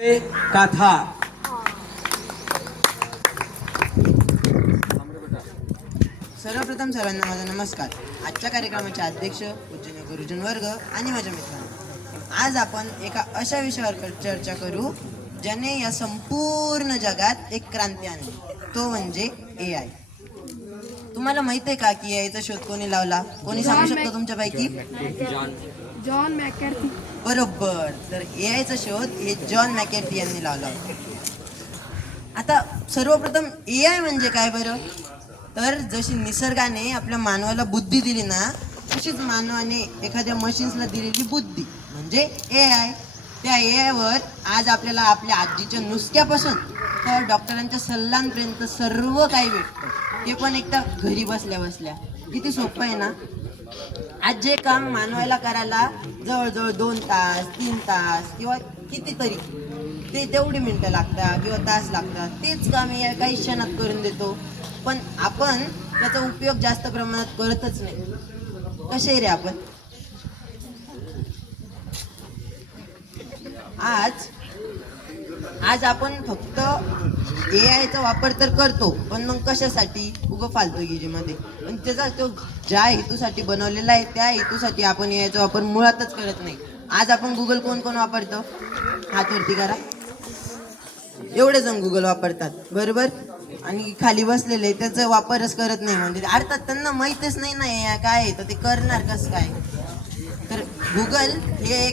गाथा. सर्वप्रथम सर्वांना माझा नमस्कार. आजच्या कार्यक्रमाचे अध्यक्ष पूजनीय गुरुजन वर्ग आणि माझ्या मित्रांनो, आज आपण एका अशा विषयावर चर्चा करू ज्याने या संपूर्ण जगात एक क्रांती आणली, तो म्हणजे AI. तुम्हाला माहित आहे का की AI चा शोध कोणी लावला? कोणी सांगू शकतो तुमच्यापैकी? जॉन मॅकॅर्थी. बरोबर. तर AI चा शोध हे जॉन मॅकॅर्थी यांनी लावला होता. आता सर्वप्रथम AI म्हणजे काय बरं? तर जशी निसर्गाने आपल्या मानवाला बुद्धी दिली ना, तशीच मानवाने एखाद्या मशीन्सला दिलेली बुद्धी म्हणजे AI. त्या AI वर आज आपल्याला आपल्या आजीच्या नुसक्यापासून तर डॉक्टरांच्या सल्ल्यांपर्यंत सर्व काही भेटतं, ते पण एकदा घरी बसल्या बसल्या. किती सोपं आहे ना. आज जे काम मानवाला करायला जवळजवळ 2 तास 3 तास किंवा कितीतरी ते तेवढी मिनटं लागतात किंवा तास लागतात, तेच काम AI काही क्षणात करून देतो. पण आपण त्याचा उपयोग जास्त प्रमाणात करतच नाही. कसे रे आपण? आज आपण फक्त AIचा वापर तर करतो, पण मग कशासाठी? फालतूगिरीमध्ये. पण त्याचा तो ज्या हेतूसाठी बनवलेला आहे त्या हेतूसाठी आपण AIचा वापर मुळातच करत नाही. आज आपण गुगल कोण कोण वापरतो? हात वरती करा. एवढे जण गुगल वापरतात, बरोबर. आणि खाली बसलेले त्याचा वापरच करत नाही, म्हणजे अर्थात त्यांना माहीतच नाही ना AI काय आहे, तर ते करणार कसं काय? तर गुगल हे एक